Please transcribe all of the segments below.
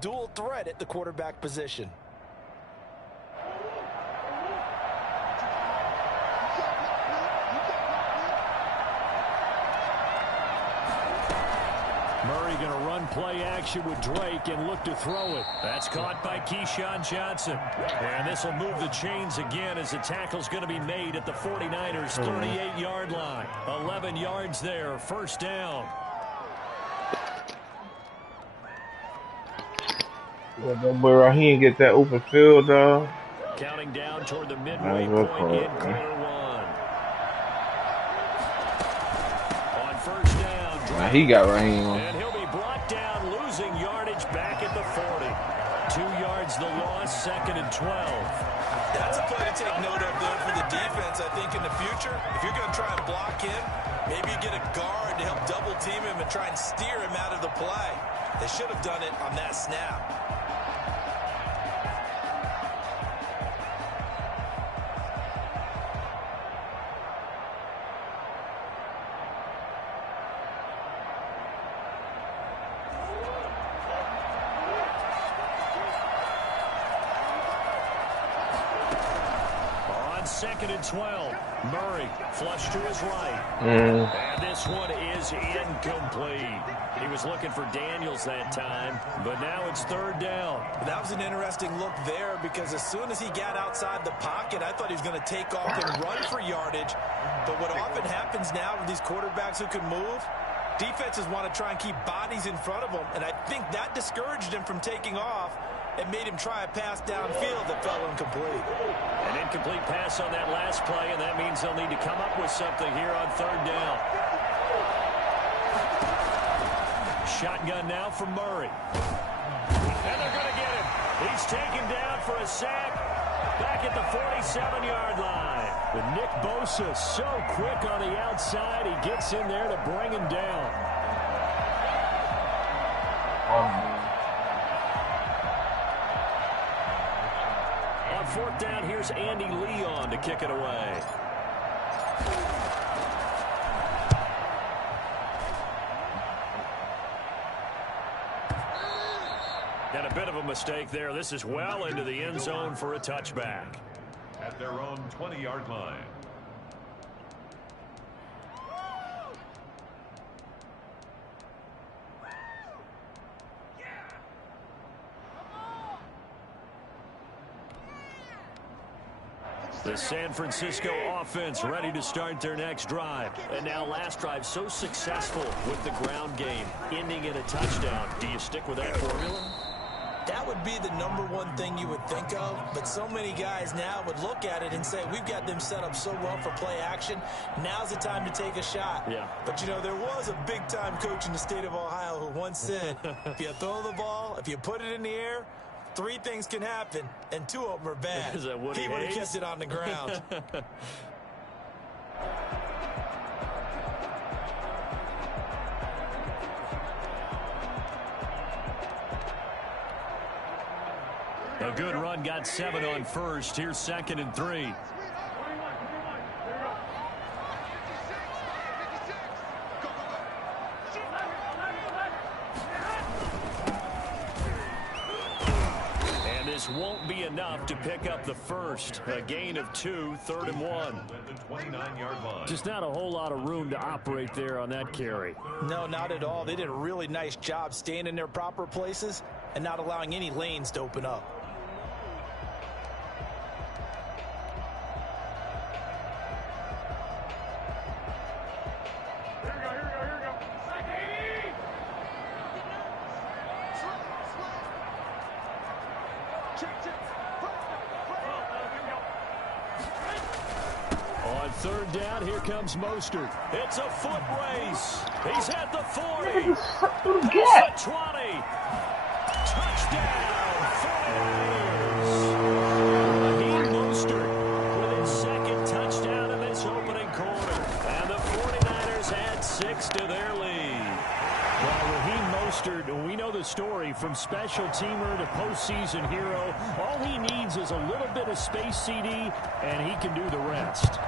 dual threat at the quarterback position. Murray going to run play action with Drake and look to throw it. That's caught by Keyshawn Johnson. And this will move the chains again as the tackle's going to be made at the 49ers' 38-yard line. 11 yards there, first down. Well, that boy right here get that open field, dog. Counting down toward the midway point in quarter one. On first down. Now he got Raheem on. And he'll be brought down, losing yardage back at the 40. 2 yards the loss, second and 12. That's a play to take note of there for the defense, I think, in the future. If you're going to try and block him, maybe you get a guard to help double team him and try and steer him out of the play. They should have done it on that snap. Second and 12. Murray flush to his right. And this one is incomplete. He was looking for Daniels that time, but now it's third down. That was an interesting look there because as soon as he got outside the pocket, I thought he was going to take off and run for yardage. But what often happens now with these quarterbacks who can move, defenses want to try and keep bodies in front of them, and I think that discouraged him from taking off and made him try a pass downfield that fell incomplete. An incomplete pass on that last play, and that means they'll need to come up with something here on third down. Shotgun now from Murray. And they're going to get him. He's taken down for a sack back at the 47-yard line. With Nick Bosa so quick on the outside, he gets in there to bring him down. On fourth down, here's Andy Leon to kick it away. And a bit of a mistake there. This is well into the end zone for a touchback. At their own 20-yard line. The San Francisco offense ready to start their next drive. And now last drive so successful with the ground game, ending in a touchdown. Do you stick with that formula? That would be the number one thing you would think of, but so many guys now would look at it and say, we've got them set up so well for play action. Now's the time to take a shot. Yeah. But, you know, there was a big-time coach in the state of Ohio who once said, if you throw the ball, if you put it in the air, 3 things can happen, and 2 of them are bad. Is that what he would have kept it on the ground. A good run, got 7 on first. Here's second and 3. And this won't be enough to pick up the first. A gain of 2, third and 1. Just not a whole lot of room to operate there on that carry. No, not at all. They did a really nice job staying in their proper places and not allowing any lanes to open up. Third down, here comes Mostert. It's a foot race. He's at the 40. That's the 20. Touchdown, 49ers. Raheem Mostert with his second touchdown in this opening quarter. And the 49ers add 6 to their lead. Well, Raheem Mostert, we know the story from special teamer to postseason hero. All he needs is a little bit of space, CD, and he can do the rest.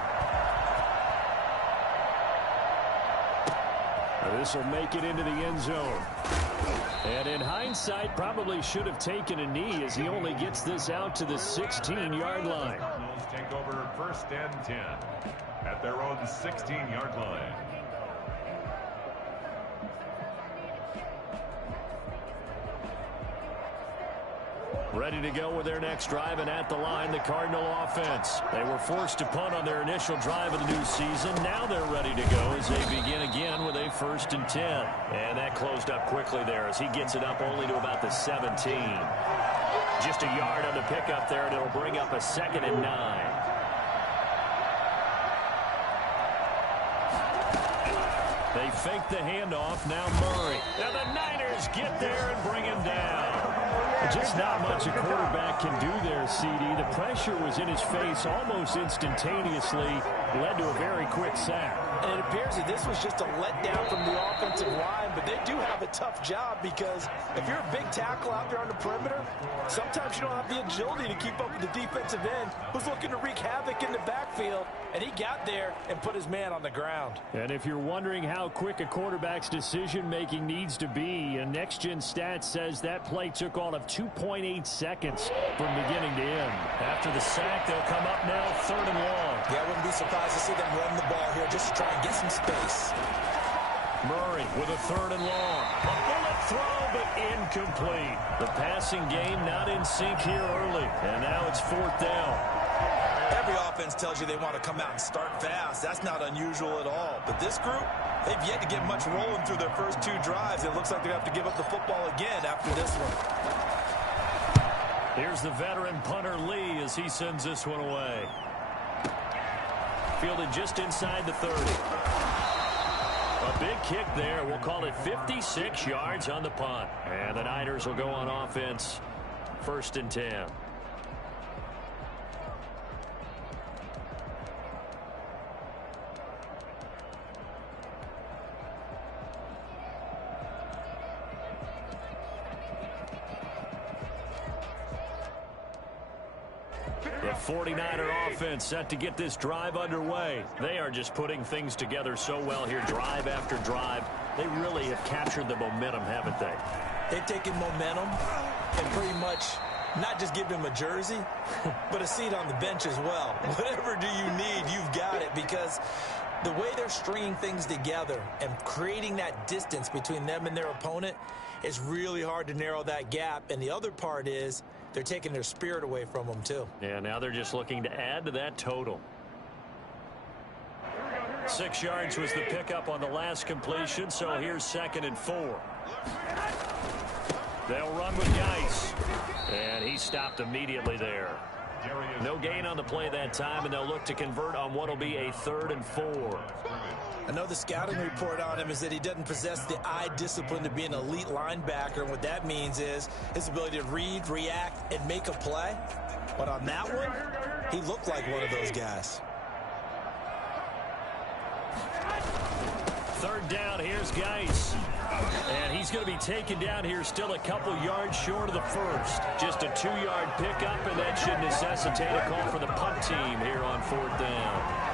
This will make it into the end zone. And in hindsight, probably should have taken a knee as he only gets this out to the 16-yard line. Cardinals take over 1st and 10 at their own 16-yard line. Ready to go with their next drive, and at the line, the Cardinal offense. They were forced to punt on their initial drive of the new season. Now they're ready to go as they begin again with a 1st and 10. And that closed up quickly there as he gets it up only to about the 17. Just a yard on the pickup there, and it'll bring up a 2nd and 9. They fake the handoff. Now Murray. Now the Niners get there and bring him down. Just not much a quarterback can do there, CD. The pressure was in his face almost instantaneously. Led to a very quick sack. And it appears that this was just a letdown from the offensive line, but they do have a tough job because if you're a big tackle out there on the perimeter, sometimes you don't have the agility to keep up with the defensive end who's looking to wreak havoc in the backfield, and he got there and put his man on the ground. And if you're wondering how quick a quarterback's decision-making needs to be, a next-gen stat says that play took all of 2.8 seconds from beginning to end. After the sack, they'll come up now 3rd and long. Yeah, I wouldn't be surprised to see them run the ball here just to try and get some space. Murray with a 3rd and long. A bullet throw, but incomplete. The passing game not in sync here early, and now it's 4th down. Every offense tells you they want to come out and start fast. That's not unusual at all. But this group, they've yet to get much rolling through their first 2 drives. It looks like they're going to have to give up the football again after this one. Here's the veteran punter Lee as he sends this one away. Fielded just inside the 30. A big kick there. We'll call it 56 yards on the punt. And the Niners will go on offense. 1st and 10. The 49er offense set to get this drive underway. They are just putting things together so well here, drive after drive. They really have captured the momentum, haven't they? They've taken momentum and pretty much not just give him a jersey, but a seat on the bench as well. Whatever do you need, you've got it, because the way they're stringing things together and creating that distance between them and their opponent is really hard to narrow that gap. And the other part is they're taking their spirit away from them, too. Yeah, now they're just looking to add to that total. 6 yards was the pickup on the last completion, so here's 2nd and 4. They'll run with Geis. And he stopped immediately there. No gain on the play that time, and they'll look to convert on what will be a 3rd and 4. I know the scouting report on him is that he doesn't possess the eye discipline to be an elite linebacker. And what that means is his ability to read, react, and make a play. But on that one, he looked like one of those guys. 3rd down, here's Geis. And he's going to be taken down here still a couple yards short of the 1st. Just a 2-yard pickup, and that should necessitate a call for the punt team here on 4th down.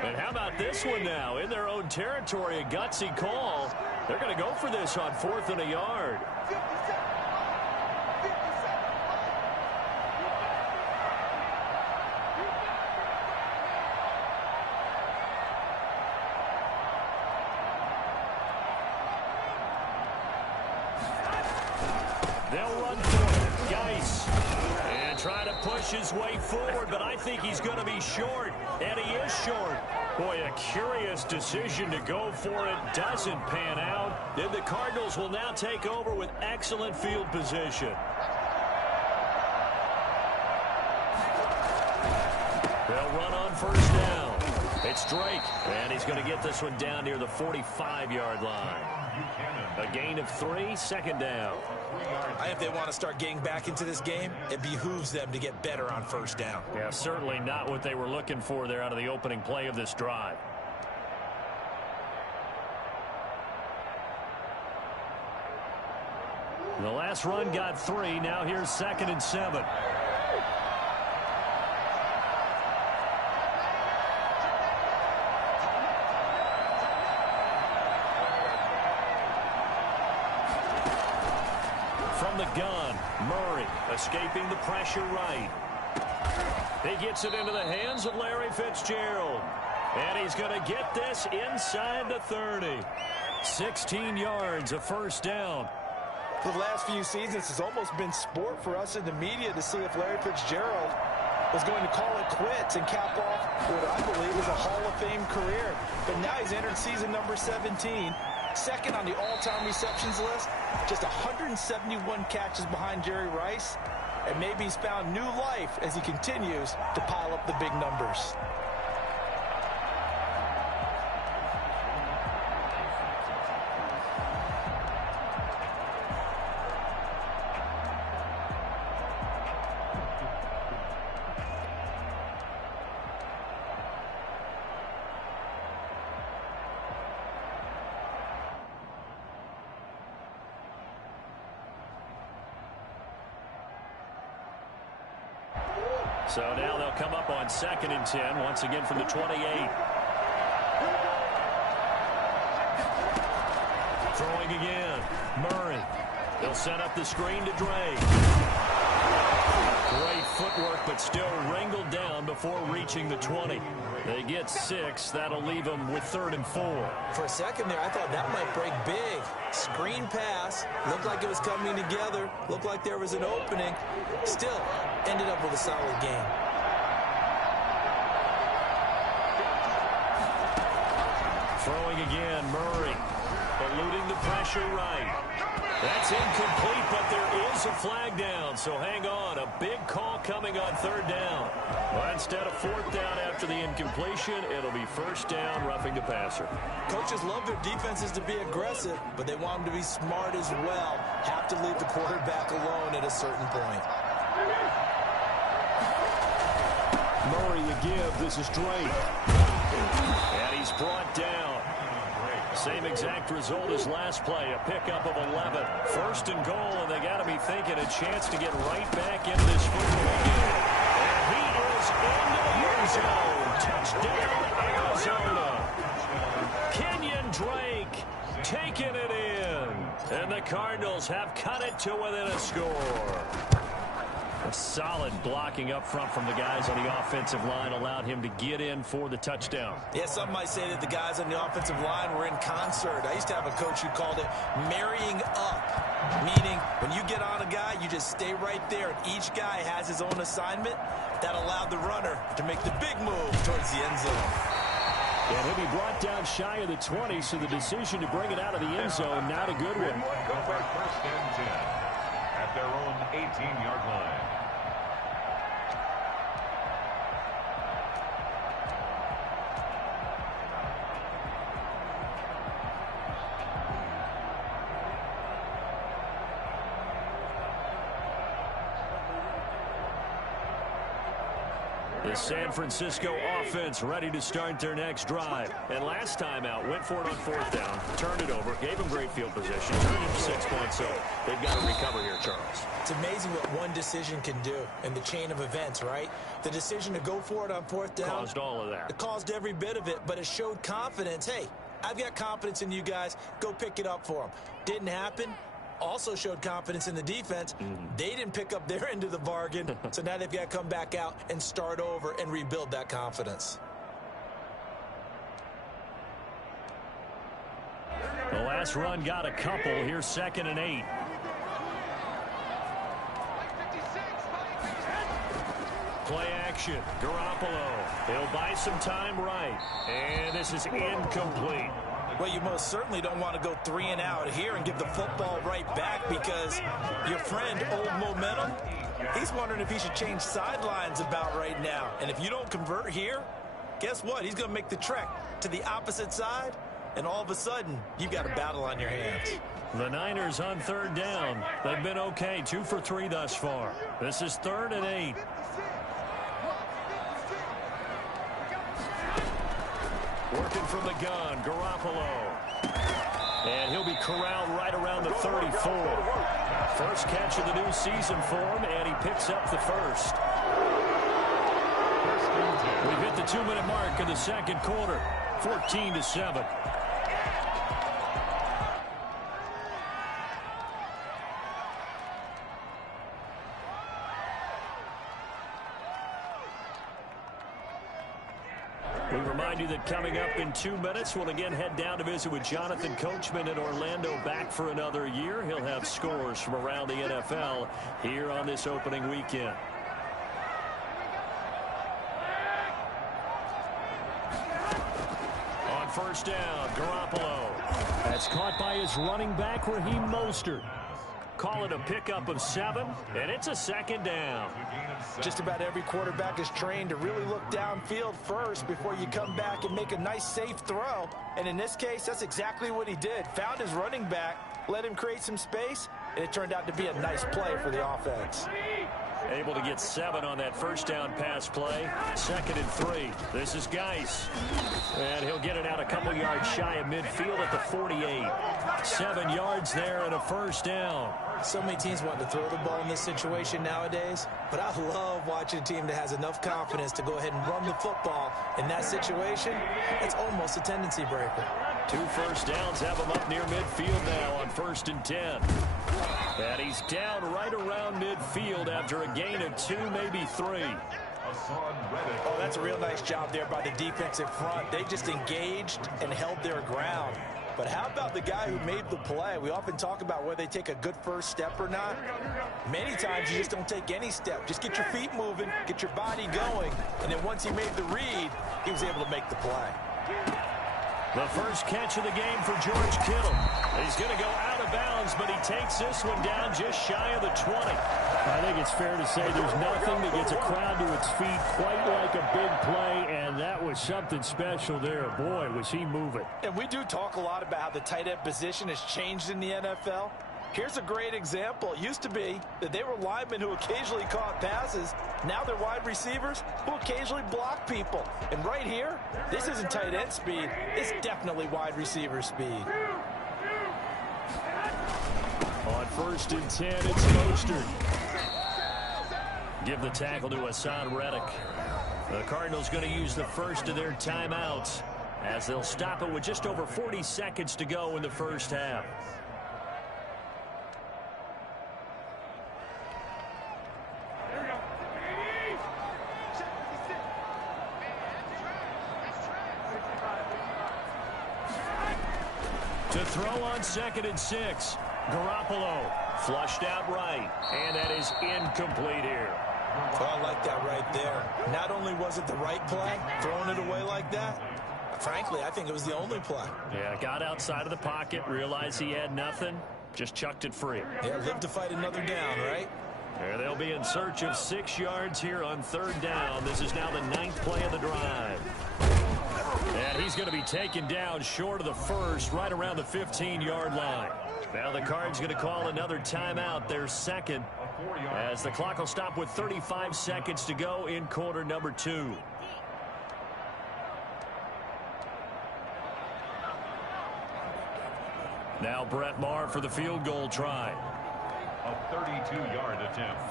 And how about this one now? In their own territory, a gutsy call. They're going to go for this on 4th and a yard. They'll run for it. Geis. And try to push his way forward, but I think he's going to be short. And he is short. Boy, a curious decision to go for it. Doesn't pan out. And the Cardinals will now take over with excellent field position. They'll run on 1st down. It's Drake, and he's going to get this one down near the 45-yard line. A gain of 3, 2nd down. If they want to start getting back into this game, it behooves them to get better on 1st down. Yeah, certainly not what they were looking for there out of the opening play of this drive. The last run got 3. Now here's 2nd and 7. From the gun, Murray escaping the pressure right. He gets it into the hands of Larry Fitzgerald. And he's going to get this inside the 30. 16 yards, a first down. For the last few seasons, it's almost been sport for us in the media to see if Larry Fitzgerald was going to call it quits and cap off what I believe is a Hall of Fame career. But now he's entered season number 17, second on the all-time receptions list, just 171 catches behind Jerry Rice, and maybe he's found new life as he continues to pile up the big numbers. So now they'll come up on 2nd and 10, once again from the 28. Throwing again. Murray. They'll set up the screen to Drake. Great footwork, but still wrangled down before reaching the 20. They get 6. That'll leave them with 3rd and 4. For a second there, I thought that might break big. Screen pass. Looked like it was coming together. Looked like there was an opening. Still, ended up with a solid game. Throwing again, Murray. Eluding the pressure right. That's incomplete, but there is a flag down, so hang on. A big call coming on 3rd down. Well, instead of 4th down after the incompletion, it'll be 1st down, roughing the passer. Coaches love their defenses to be aggressive, but they want them to be smart as well. Have to leave the quarterback alone at a certain point. Murray a give. This is Drake. And he's brought down. Same exact result as last play, a pickup of 11. 1st and goal, and they got to be thinking a chance to get right back into this football game. And he is into the end zone. Touchdown, Arizona. Kenyon Drake taking it in. And the Cardinals have cut it to within a score. A solid blocking up front from the guys on the offensive line allowed him to get in for the touchdown. Yeah, some might say that the guys on the offensive line were in concert. I used to have a coach who called it marrying up, meaning when you get on a guy, you just stay right there, and each guy has his own assignment. That allowed the runner to make the big move towards the end zone. And he'll be brought down shy of the 20, so the decision to bring it out of the end zone, not a good one. Go back 1st and 10 at their own 18-yard line. The San Francisco offense ready to start their next drive. And last time out, went for it on 4th down, turned it over, gave them great field position, turned it to 6 points, so they've got to recover here, Charles. It's amazing what one decision can do in the chain of events, right? The decision to go for it on 4th down. Caused all of that. It caused every bit of it, but it showed confidence. Hey, I've got confidence in you guys. Go pick it up for them. Didn't happen. Also showed confidence in the defense. They didn't pick up their end of the bargain, so now they've got to come back out and start over and rebuild that confidence. The last run got a couple. Here's 2nd and 8. Play action. Garoppolo. He'll buy some time right. And this is incomplete. Well, you most certainly don't want to go 3 and out here and give the football right back, because your friend, Old Momentum, he's wondering if he should change sidelines about right now. And if you don't convert here, guess what? He's going to make the trek to the opposite side, and all of a sudden, you've got a battle on your hands. The Niners on 3rd down. They've been okay, 2 for 3 thus far. This is 3rd and 8. Working from the gun, Garoppolo. And he'll be corralled right around the 34. First catch of the new season for him, and he picks up the first. We've hit the 2-minute mark of the second quarter, 14-7. We remind you that coming up in 2 minutes, we'll again head down to visit with Jonathan Coachman in Orlando, back for another year. He'll have scores from around the NFL here on this opening weekend. On first down, Garoppolo. That's caught by his running back, Raheem Mostert. Call it a pickup of 7, and it's a second down. Just about every quarterback is trained to really look downfield first before you come back and make a nice, safe throw. And in this case, that's exactly what he did. Found his running back, let him create some space, and it turned out to be a nice play for the offense. Able to get 7 on that first down pass play. 2nd and 3. This is Geis. And he'll get it out a couple yards shy of midfield at the 48. 7 yards there and a first down. So many teams want to throw the ball in this situation nowadays, but I love watching a team that has enough confidence to go ahead and run the football in that situation. It's almost a tendency breaker. 2 first downs have him up near midfield now on 1st and 10. And he's down right around midfield after a gain of 2, maybe 3. Oh, that's a real nice job there by the defensive front. They just engaged and held their ground. But how about the guy who made the play? We often talk about whether they take a good first step or not. Many times you just don't take any step. Just get your feet moving, get your body going, and then once he made the read, he was able to make the play. The first catch of the game for George Kittle. He's going to go out of bounds, but he takes this one down just shy of the 20. I think it's fair to say there's nothing that gets a crowd to its feet quite like a big play, and that was something special there. Boy, was he moving. And we do talk a lot about how the tight end position has changed in the NFL. Here's a great example. It used to be that they were linemen who occasionally caught passes. Now they're wide receivers who occasionally block people. And right here, this isn't tight end speed. It's definitely wide receiver speed. On 1st and 10, it's Mostert. Give the tackle to Hassan Reddick. The Cardinals going to use the first of their timeouts as they'll stop it with just over 40 seconds to go in the first half. To throw on 2nd and 6. Garoppolo flushed out right, and that is incomplete here. Oh, I like that right there. Not only was it the right play, throwing it away like that, frankly, I think it was the only play. Yeah, got outside of the pocket, realized he had nothing, just chucked it free. Yeah, live to fight another down, right? There they'll be in search of 6 yards here on 3rd down. This is now the 9th play of the drive. And he's going to be taken down short of the first, right around the 15-yard line. Now the Cards going to call another timeout, their second, as the clock will stop with 35 seconds to go in quarter number 2. Now Brett Maher for the field goal try. A 32-yard attempt.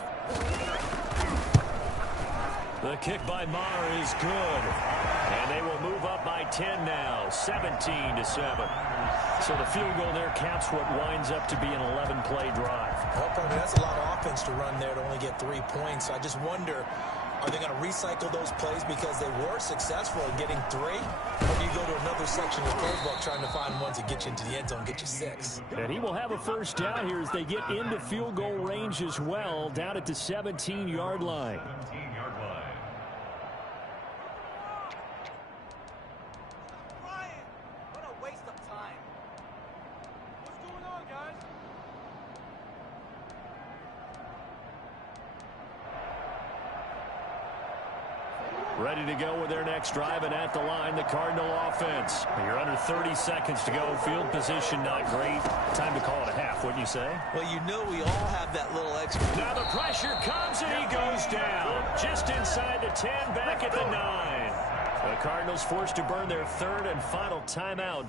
The kick by Maher is good. And they will move up by 10 now, 17-7. So the field goal there caps what winds up to be an 11-play drive. Well, I mean, that's a lot of offense to run there to only get 3 points. So I just wonder, are they going to recycle those plays because they were successful in getting 3? Or do you go to another section of the playbook trying to find ones that get you into the end zone, get you 6? And he will have a first down here as they get into field goal range as well, down at the 17-yard line. 17-yard line. Ready to go with their next drive, and at the line, the Cardinal offense. You're under 30 seconds to go. Field position not great. Time to call it a half, wouldn't you say? Well, you know we all have that little extra. Now the pressure comes, and he goes down. Just inside the 10, back at the 9. The Cardinals forced to burn their 3rd and final timeout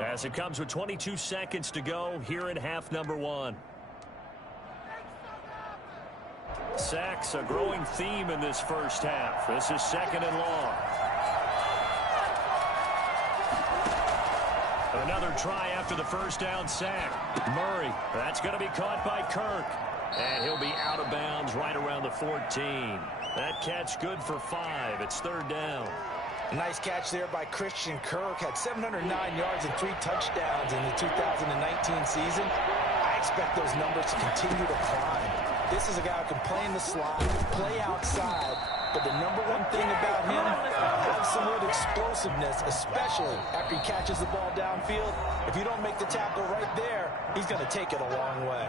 as it comes with 22 seconds to go here in half number 1. Sacks, a growing theme in this first half. This is 2nd and long. Another try after the first down sack. Murray, that's going to be caught by Kirk. And he'll be out of bounds right around the 14. That catch good for 5. It's 3rd down. Nice catch there by Christian Kirk. Had 709 yards and 3 touchdowns in the 2019 season. I expect those numbers to continue to climb. This is a guy who can play in the slot, play outside, but the number one thing about him, absolute explosiveness, especially after he catches the ball downfield. If you don't make the tackle right there, he's going to take it a long way.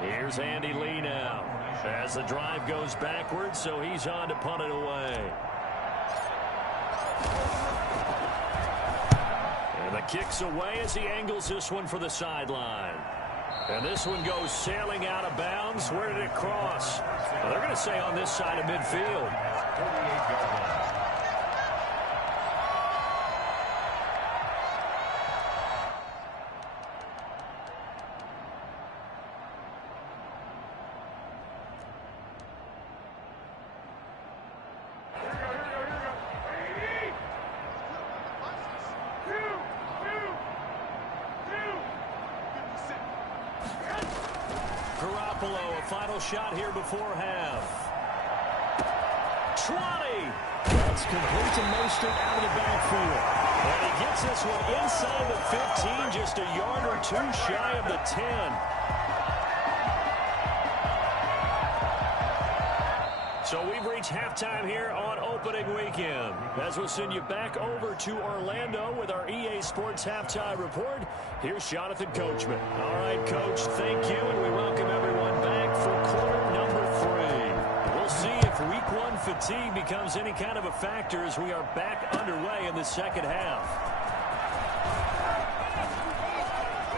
Here's Andy Lee now as the drive goes backwards, so he's on to punt it away. And the kick's away as he angles this one for the sideline. And this one goes sailing out of bounds. Where did it cross? Well, they're going to say on this side of midfield. 38-yard line. Final shot here before half. 20. That's complete to Mostert out of the backfield. And he gets this one inside the 15, just a yard or 2 shy of the 10. So we've reached halftime here on opening weekend. As we'll send you back over to Orlando with our EA Sports Halftime Report, here's Jonathan Coachman. All right, Coach, thank you, and we welcome everyone back for quarter number 3. We'll see if week 1 fatigue becomes any kind of a factor as we are back underway in the second half.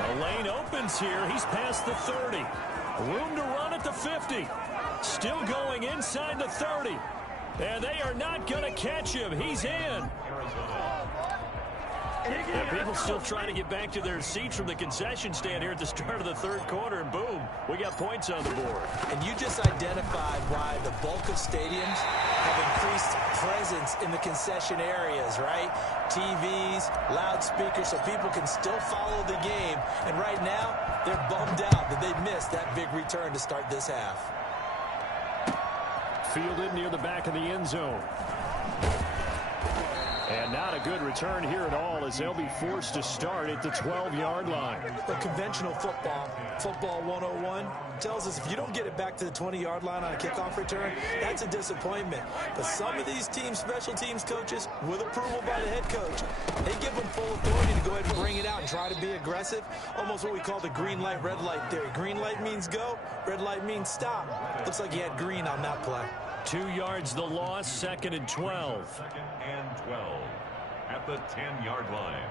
The lane opens here. He's past the 30. Room to run at the 50. Still going inside the 30. And they are not going to catch him. He's in. And people still trying to get back to their seats from the concession stand here at the start of the 3rd quarter. And boom, we got points on the board. And you just identified why the bulk of stadiums have increased presence in the concession areas, right? TVs, loudspeakers, so people can still follow the game. And right now, they're bummed out that they missed that big return to start this half. Fielded near the back of the end zone. And not a good return here at all as they'll be forced to start at the 12-yard line. The conventional football 101, tells us if you don't get it back to the 20-yard line on a kickoff return, that's a disappointment. But some of these teams, special teams coaches, with approval by the head coach, they give them full authority to go ahead and bring it out and try to be aggressive. Almost what we call the green light, red light theory. Green light means go, red light means stop. Looks like he had green on that play. 2 yards the loss, 2nd and 12. 2nd and 12 at the 10-yard line.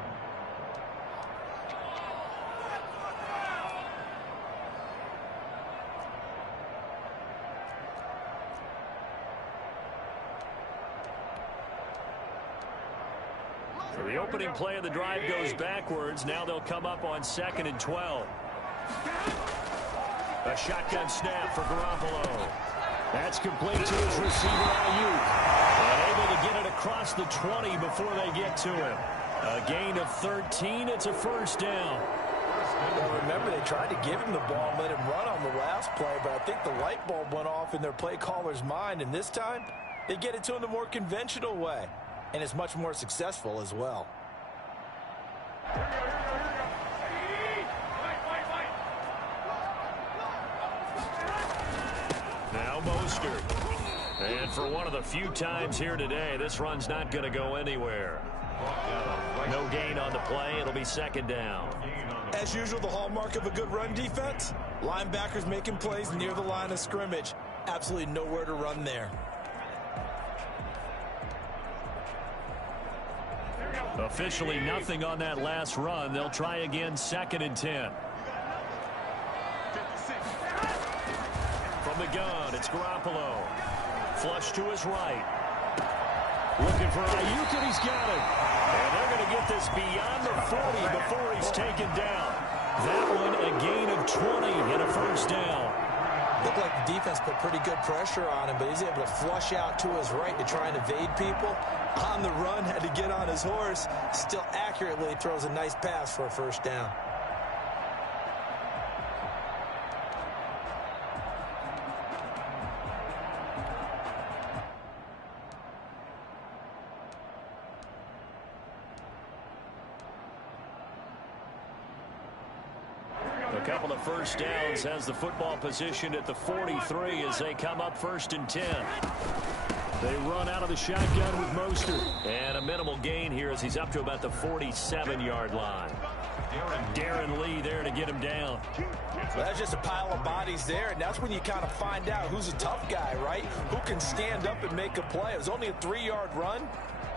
So the opening play of the drive goes backwards. Now they'll come up on 2nd and 12. A shotgun snap for Garoppolo. That's complete to his receiver, Ayuk. And able to get it across the 20 before they get to him. A gain of 13. It's a 1st down. Well, remember, they tried to give him the ball and let him run on the last play, but I think the light bulb went off in their play caller's mind, and this time they get it to him the more conventional way, and it's much more successful as well. Now Mostert. And for one of the few times here today, this run's not going to go anywhere. No gain on the play. It'll be 2nd down. As usual, the hallmark of a good run defense, linebackers making plays near the line of scrimmage. Absolutely nowhere to run there. Officially nothing on that last run. They'll try again, 2nd and 10. From the gun, it's Garoppolo. Flush to his right. Looking for Ayuk, and he's got it. And they're going to get this beyond the 40 before he's taken down. That one, a gain of 20 and a 1st down. Looked like the defense put pretty good pressure on him, but he's able to flush out to his right to try and evade people. On the run, had to get on his horse. Still accurately throws a nice pass for a first down. A couple of first downs has the football positioned at the 43 as they come up 1st and 10. They run out of the shotgun with Mostert. And a minimal gain here as he's up to about the 47-yard line. Darren Lee there to get him down. Well, that's just a pile of bodies there, and that's when you kind of find out who's a tough guy, right? Who can stand up and make a play. It was only a 3-yard run,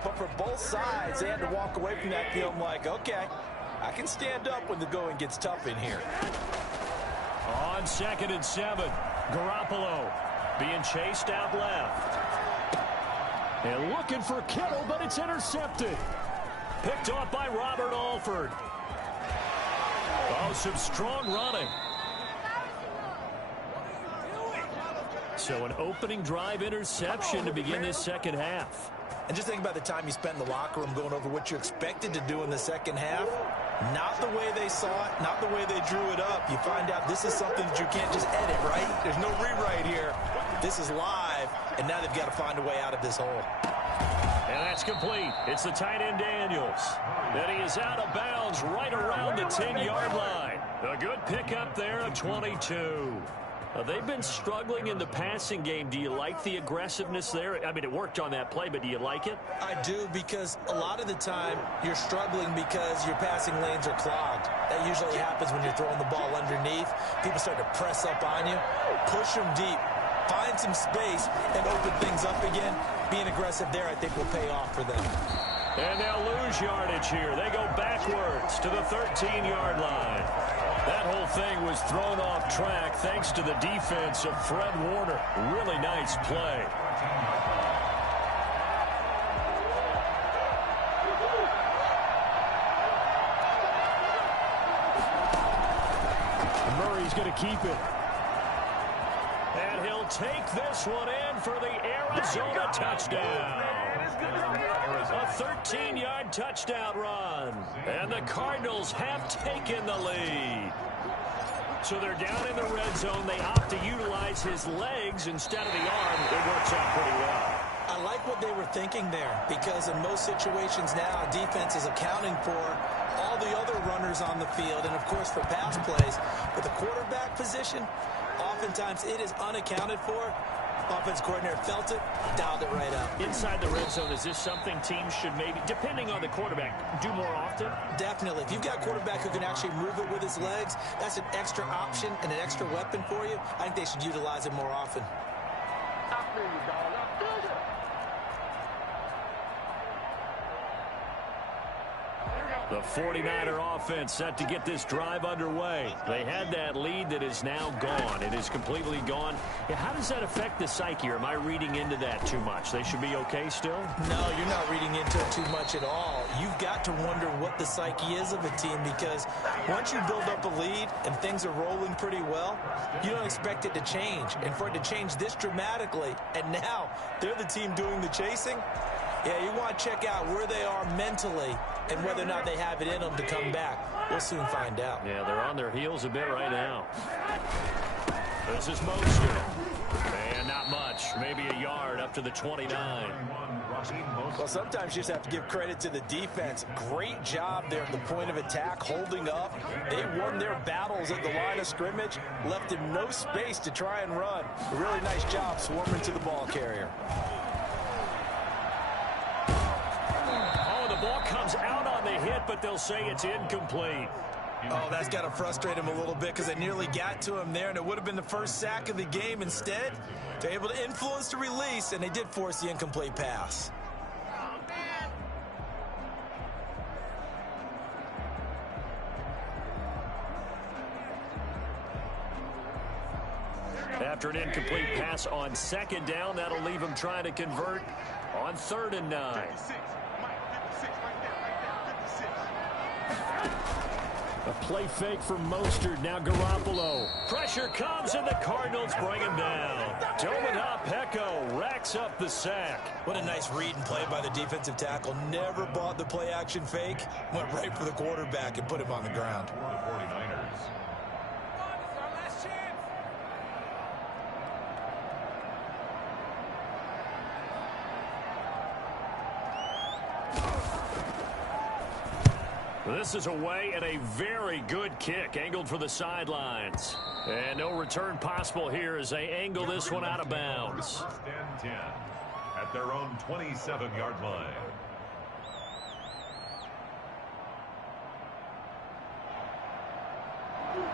but for both sides, they had to walk away from that field like, okay, I can stand up when the going gets tough in here. On 2nd and 7, Garoppolo being chased out left. And looking for Kittle, but it's intercepted. Picked off by Robert Alford. Oh, some strong running. So an opening drive interception to begin this second half. And just think about the time you spent in the locker room going over what you expected to do in the second half. Not the way they saw it, not the way they drew it up. You find out this is something that you can't just edit, right? There's no rewrite here. This is live, and now they've got to find a way out of this hole. And that's complete. It's the tight end Daniels. And he is out of bounds right around the 10-yard line. A good pickup there of 22. They've been struggling in the passing game. Do you like the aggressiveness there? I mean, it worked on that play, but do you like it? I do, because a lot of the time you're struggling because your passing lanes are clogged. That usually happens when you're throwing the ball underneath. People start to press up on you, push them deep, find some space, and open things up again. Being aggressive there, I think, will pay off for them. And they'll lose yardage here. They go backwards to the 13-yard line. That whole thing was thrown off track thanks to the defense of Fred Warner. Really nice play. Murray's going to keep it. And he'll take this one in for the Arizona touchdown. A 13-yard touchdown run. And the Cardinals have taken the lead. So they're down in the red zone. They opt to utilize his legs instead of the arm. It works out pretty well. I like what they were thinking there, because in most situations now, defense is accounting for all the other runners on the field and, of course, for pass plays. But the quarterback position, oftentimes it is unaccounted for. Offense coordinator felt it, dialed it right out. Inside the red zone, is this something teams should maybe, depending on the quarterback, do more often? Definitely. If you've got a quarterback who can actually move it with his legs, that's an extra option and an extra weapon for you. I think they should utilize it more often. The 49er offense set to get this drive underway. They had that lead that is now gone. It is completely gone. Yeah, how does that affect the psyche? Or am I reading into that too much? They should be okay still? No, you're not reading into it too much at all. You've got to wonder what the psyche is of a team, because once you build up a lead and things are rolling pretty well, you don't expect it to change. And for it to change this dramatically, and now they're the team doing the chasing, yeah, you want to check out where they are mentally and whether or not they have it in them to come back. We'll soon find out. Yeah, they're on their heels a bit right now. This is Mostert. And not much. Maybe a yard up to the 29. Well, sometimes you just have to give credit to the defense. Great job there at the point of attack, holding up. They won their battles at the line of scrimmage, left him no space to try and run. A really nice job swarming to the ball carrier. Ball comes out on the hit, but they'll say it's incomplete. Oh, that's got to frustrate him a little bit, because they nearly got to him there, and it would have been the first sack of the game. Instead, they're able to influence the release, and they did force the incomplete pass. After an incomplete pass on second down, that'll leave them trying to convert on 3rd and 9. Play fake from Mostert. Now Garoppolo. Pressure comes, and the Cardinals bring him down. Dominic Pecco racks up the sack. What a nice read and play by the defensive tackle. Never bought the play-action fake. Went right for the quarterback and put him on the ground. For the 49ers. This is away and a very good kick angled for the sidelines. And no return possible here as they angle this one out of bounds. First and 10 at their own 27-yard line.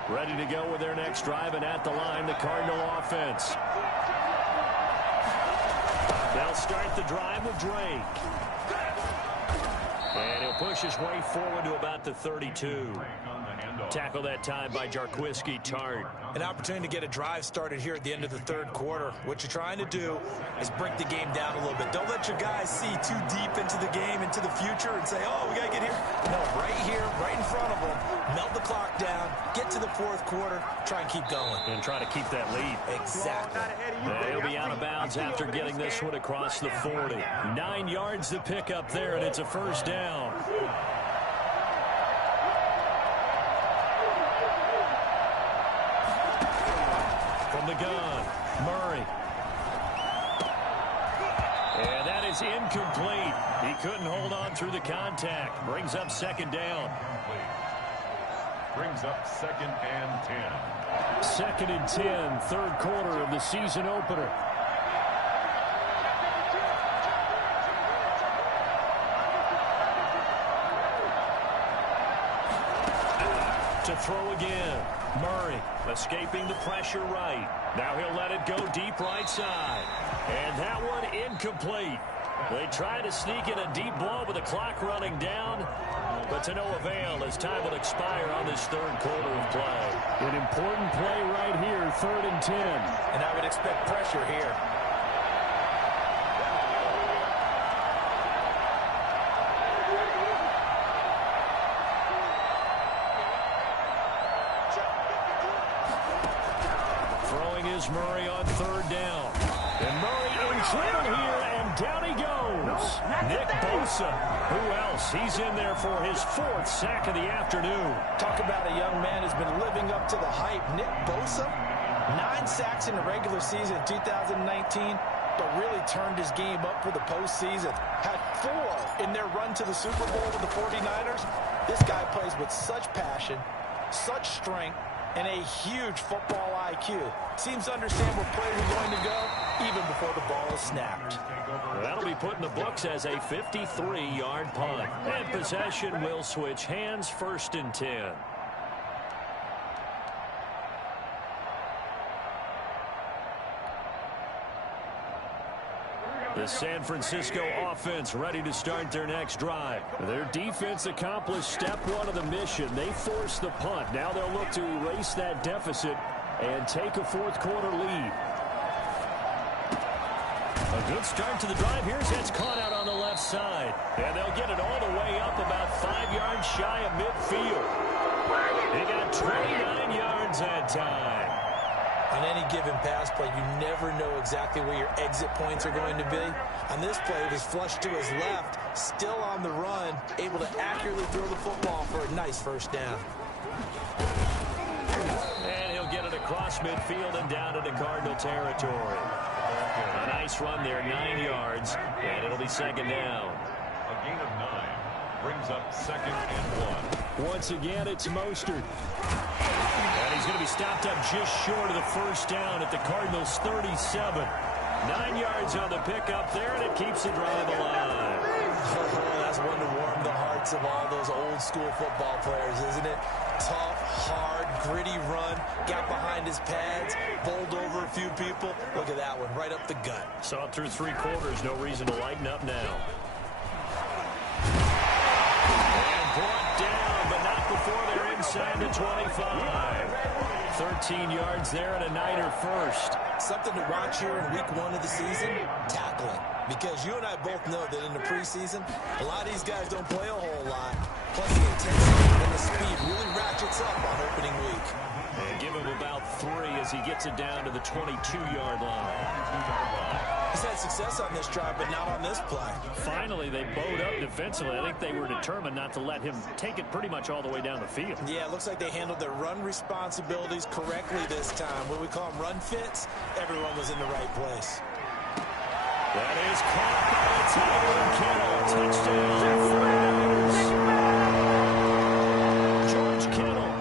Ready to go with their next drive, and at the line, the Cardinal offense. They'll start the drive with Drake. And he'll push his way forward to about the 32. Tackle that time by Jarquiski Tart. An opportunity to get a drive started here at the end of the third quarter. What you're trying to do is break the game down a little bit. Don't let your guys see too deep into the game, into the future, and say, oh, we got to get here. No, right here, right in front of them. Melt the clock down, get to the fourth quarter, try and keep going. And try to keep that lead. Exactly. He'll be out of bounds after getting this one across the 40. 9 yards to pick up there, and it's a first down. From the gun, Murray. And that is incomplete. He couldn't hold on through the contact. Brings up second down. Brings up 2nd and 10. 2nd and 10, third quarter of the season opener. To throw again. Murray escaping the pressure right. Now he'll let it go deep right side. And that one incomplete. They try to sneak in a deep blow with the clock running down, but to no avail as time will expire on this third quarter of play. An important play right here, 3rd and 10. And I would expect pressure here. Throwing is Murray on 3rd down. And Murray in trouble here, and down he goes. Nick Bosa. Who else? He's in there for his 4th sack of the afternoon. Talk about a young man who's been living up to the hype. Nick Bosa, 9 sacks in the regular season in 2019, but really turned his game up for the postseason. Had 4 in their run to the Super Bowl with the 49ers. This guy plays with such passion, such strength, and a huge football IQ. Seems to understand where players are going to go even before the ball is snapped. That'll be put in the books as a 53-yard punt. And possession will switch hands, 1st and 10. The San Francisco offense ready to start their next drive. Their defense accomplished step 1 of the mission. They forced the punt. Now they'll look to erase that deficit and take a fourth quarter lead. A good start to the drive. Here's that's caught out on the left side. And they'll get it all the way up about 5 yards shy of midfield. They got 29 yards that time. On any given pass play, you never know exactly where your exit points are going to be. On this play, it was flushed to his left, still on the run, able to accurately throw the football for a nice first down. And he'll get it across midfield and down into Cardinal territory. A nice run there, 9 yards, and it'll be second down. A gain of 9 brings up 2nd and 1. Once again, it's Mostert. And he's going to be stopped up just short of the first down at the Cardinals' 37. 9 yards on the pickup there, and it keeps the drive alive. That's one to warm the hearts of all those old school football players, isn't it? Tough, hard, gritty run, got behind his pads, bowled over a few people. Look at that one, right up the gut. Saw it through 3 quarters, no reason to lighten up now. And brought down, but not before they're inside the 25. 13 yards there and a Niner first. Something to watch here in week 1 of the season, tackling. Because you and I both know that in the preseason, a lot of these guys don't play a whole lot. Plus the intensity and the speed really ratchets up on opening week. And give him about 3 as he gets it down to the 22-yard line. He's had success on this drive, but not on this play. Finally, they bowed up defensively. I think they were determined not to let him take it pretty much all the way down the field. Yeah, it looks like they handled their run responsibilities correctly this time. When we call them run fits, everyone was in the right place. That is caught by Tyler Kittle. Touchdown, 49ers. George Kittle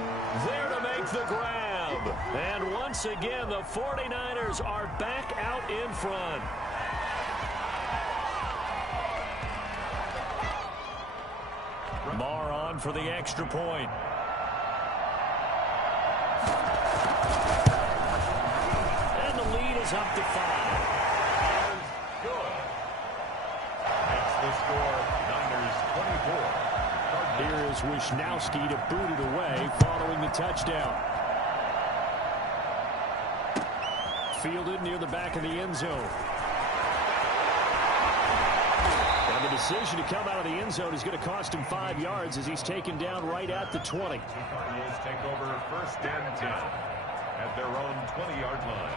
there to make the grab. And once again, the 49ers are back out in front. Marr on for the extra point. And the lead is up to 5. Good. That's the score. Niners 24. Here is Wisnowski to boot it away following the touchdown. Fielded near the back of the end zone. And the decision to come out of the end zone is going to cost him 5 yards as he's taken down right at the 20. Cardinals take over first and 10 at their own 20-yard line.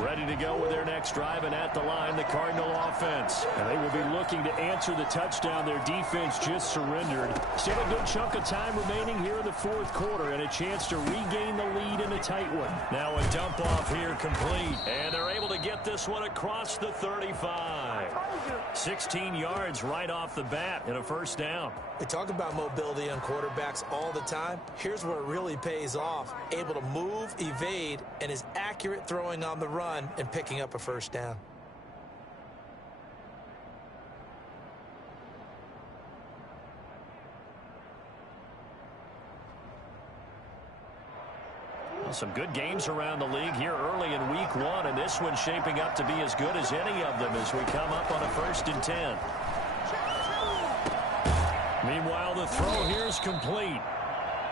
Ready to go with their next drive, and at the line, the Cardinal offense. And they will be looking to answer the touchdown their defense just surrendered. Still a good chunk of time remaining here in the fourth quarter, and a chance to regain the lead in a tight one. Now a dump off here complete, and they're able to get this one across the 35. 16 yards right off the bat and a first down. We talk about mobility on quarterbacks all the time. Here's where it really pays off. Able to move, evade, and is accurate throwing on the run and picking up a first down. Some good games around the league here early in week 1, and this one's shaping up to be as good as any of them as we come up on a first and 10. Meanwhile, the throw here is complete.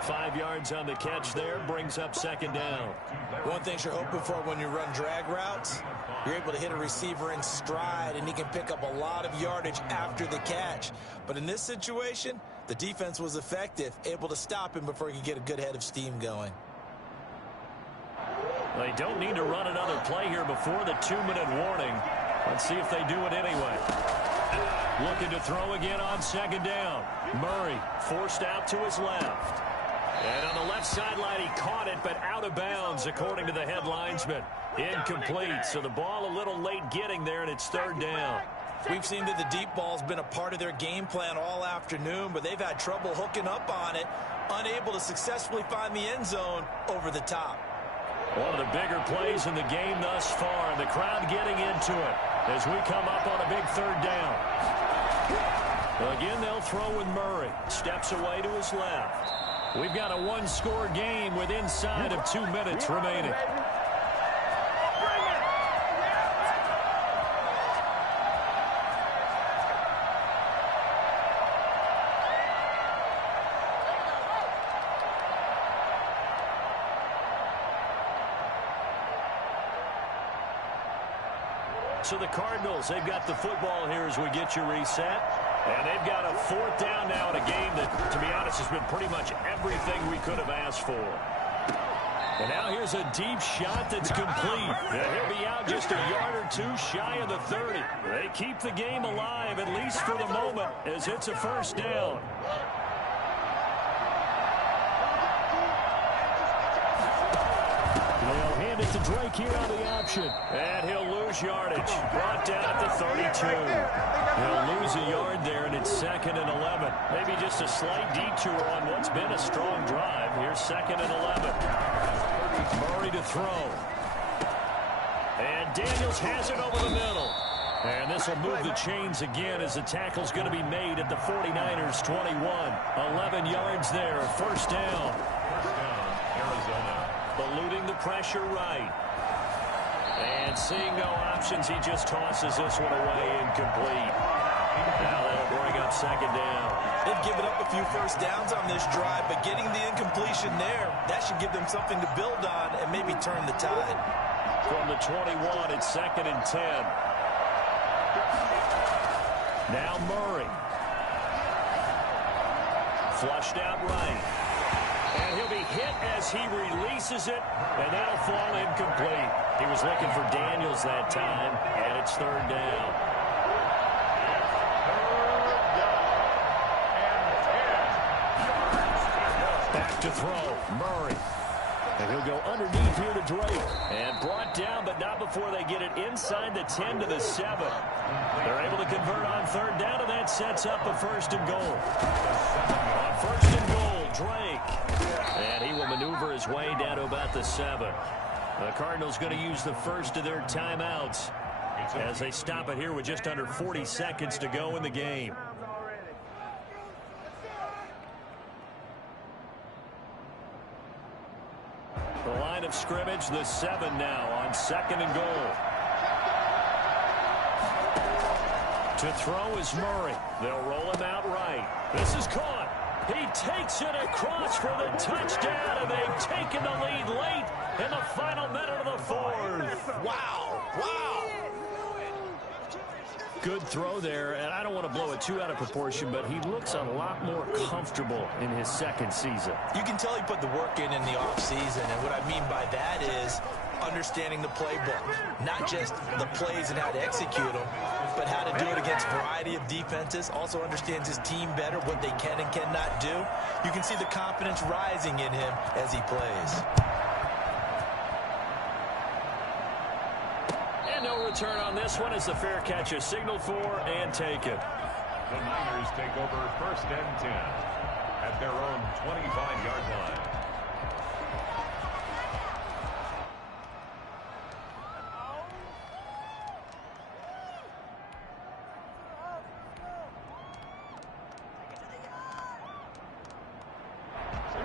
5 yards on the catch there, brings up second down. One thing you're hoping for when you run drag routes, you're able to hit a receiver in stride, and he can pick up a lot of yardage after the catch. But in this situation, the defense was effective, able to stop him before he could get a good head of steam going. They don't need to run another play here before the 2-minute warning. Let's see if they do it anyway. Looking to throw again on second down. Murray forced out to his left. And on the left sideline, he caught it, but out of bounds, according to the head linesman. Incomplete, so the ball a little late getting there, and it's third down. We've seen that the deep ball's been a part of their game plan all afternoon, but they've had trouble hooking up on it, unable to successfully find the end zone over the top. One of the bigger plays in the game thus far, and the crowd getting into it as we come up on a big third down. Again, they'll throw with Murray. Steps away to his left. We've got a one-score game with inside of 2 minutes remaining. So the Cardinals, they've got the football here as we get you reset. And they've got a fourth down now in a game that, to be honest, has been pretty much everything we could have asked for. And now here's a deep shot that's complete. And he'll be out just a yard or two shy of the 30. They keep the game alive, at least for the moment, as it's a first down. They'll hand it to Drake here on the option. And he'll lose yardage. Brought down at the 32. He'll lose a yard there, and it's 2nd and 11. Maybe just a slight detour on what's been a strong drive. Here's 2nd and 11. Murray to throw. And Daniels has it over the middle. And this will move the chains again as the tackle's going to be made at the 49ers 21. 11 yards there. First down. First down, Arizona. Eluding the pressure right. And seeing no options, he just tosses this one away incomplete. Now that'll bring up second down. They've given up a few first downs on this drive, but getting the incompletion there, that should give them something to build on and maybe turn the tide. From the 21, it's 2nd and 10. Now Murray. Flushed out right. And he'll be hit as he releases it, and that'll fall incomplete. He was looking for Daniels that time, and it's third down. Back to throw, Murray. And he'll go underneath here to Drake. And brought down, but not before they get it inside the 10 to the 7. They're able to convert on third down, and that sets up a first and goal. On first and goal, Drake. And he will maneuver his way down to about the 7. The Cardinals going to use the first of their timeouts as they stop it here with just under 40 seconds to go in the game. The line of scrimmage, the 7 now on second and goal. To throw is Murray. They'll roll him out right. This is caught. He takes it across for the touchdown, and they've taken the lead late in the final minute of the fourth. Wow. Wow. Good throw there, and I don't want to blow it too out of proportion, but he looks a lot more comfortable in his second season. You can tell he put the work in the offseason, and what I mean by that is understanding the playbook. Not just the plays and how to execute them, but how to do it against a variety of defenses. Also understands his team better, what they can and cannot do. You can see the confidence rising in him as he plays. And no return on this one as the fair catch is signaled for and taken. The Niners take over first and 10 at their own 25-yard line.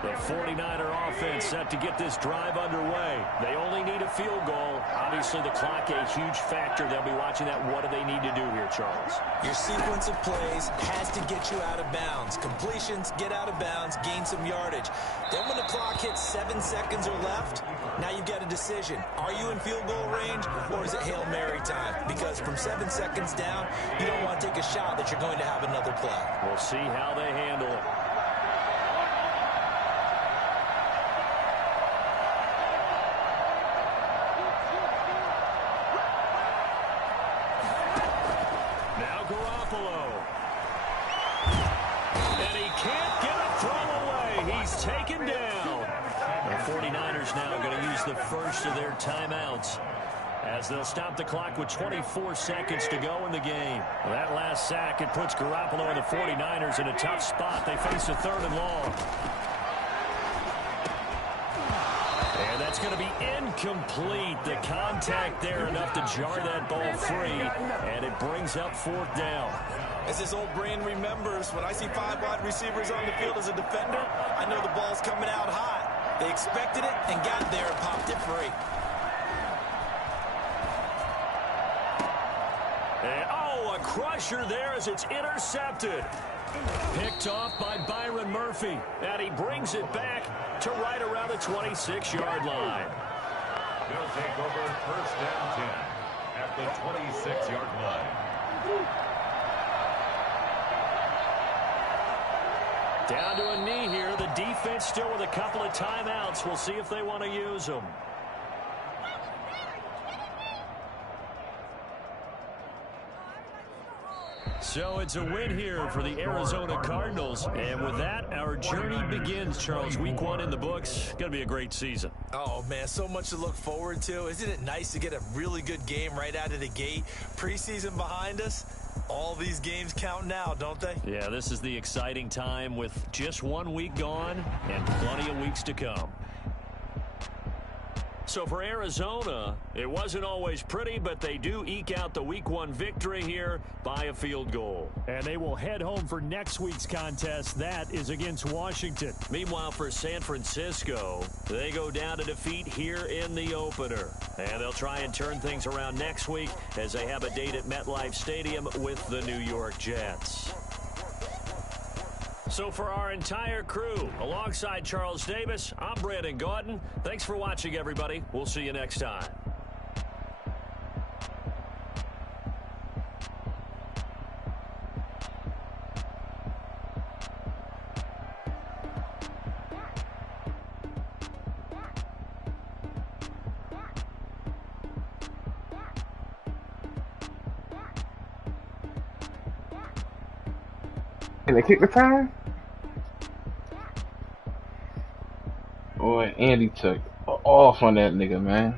The 49er offense set to get this drive underway. They only need a field goal. Obviously, the clock a huge factor. They'll be watching that. What do they need to do here, Charles? Your sequence of plays has to get you out of bounds. Completions, get out of bounds, gain some yardage. Then when the clock hits 7 seconds or left, now you've got a decision. Are you in field goal range, or is it Hail Mary time? Because from 7 seconds down, you don't want to take a shot that you're going to have another play. We'll see how they handle it. First of their timeouts as they'll stop the clock with 24 seconds to go in the game. Well, that last sack, it puts Garoppolo and the 49ers in a tough spot. They face a third and long. And that's going to be incomplete. The contact there enough to jar that ball free, and it brings up fourth down. As this old brain remembers, when I see 5 wide receivers on the field as a defender, I know the ball's coming out hot. They expected it and got there and popped it free. And, a crusher there as it's intercepted. Picked off by Byron Murphy. And he brings it back to right around the 26-yard line. He'll take over first and 10 at the 26-yard line. Down to a knee here. The defense still with a couple of timeouts. We'll see if they want to use them. So it's a win here for the Arizona Cardinals. And with that, our journey begins, Charles. Week 1 in the books. Going to be a great season. Oh, man, so much to look forward to. Isn't it nice to get a really good game right out of the gate? Preseason behind us. All these games count now, don't they? Yeah, this is the exciting time with just 1 week gone and plenty of weeks to come. So for Arizona, it wasn't always pretty, but they do eke out the Week 1 victory here by a field goal. And they will head home for next week's contest. That is against Washington. Meanwhile, for San Francisco, they go down to defeat here in the opener. And they'll try and turn things around next week as they have a date at MetLife Stadium with the New York Jets. So for our entire crew, alongside Charles Davis, I'm Brandon Gaudin. Thanks for watching, everybody. We'll see you next time. Can they kick the time? Boy, Andy took off on that nigga, man.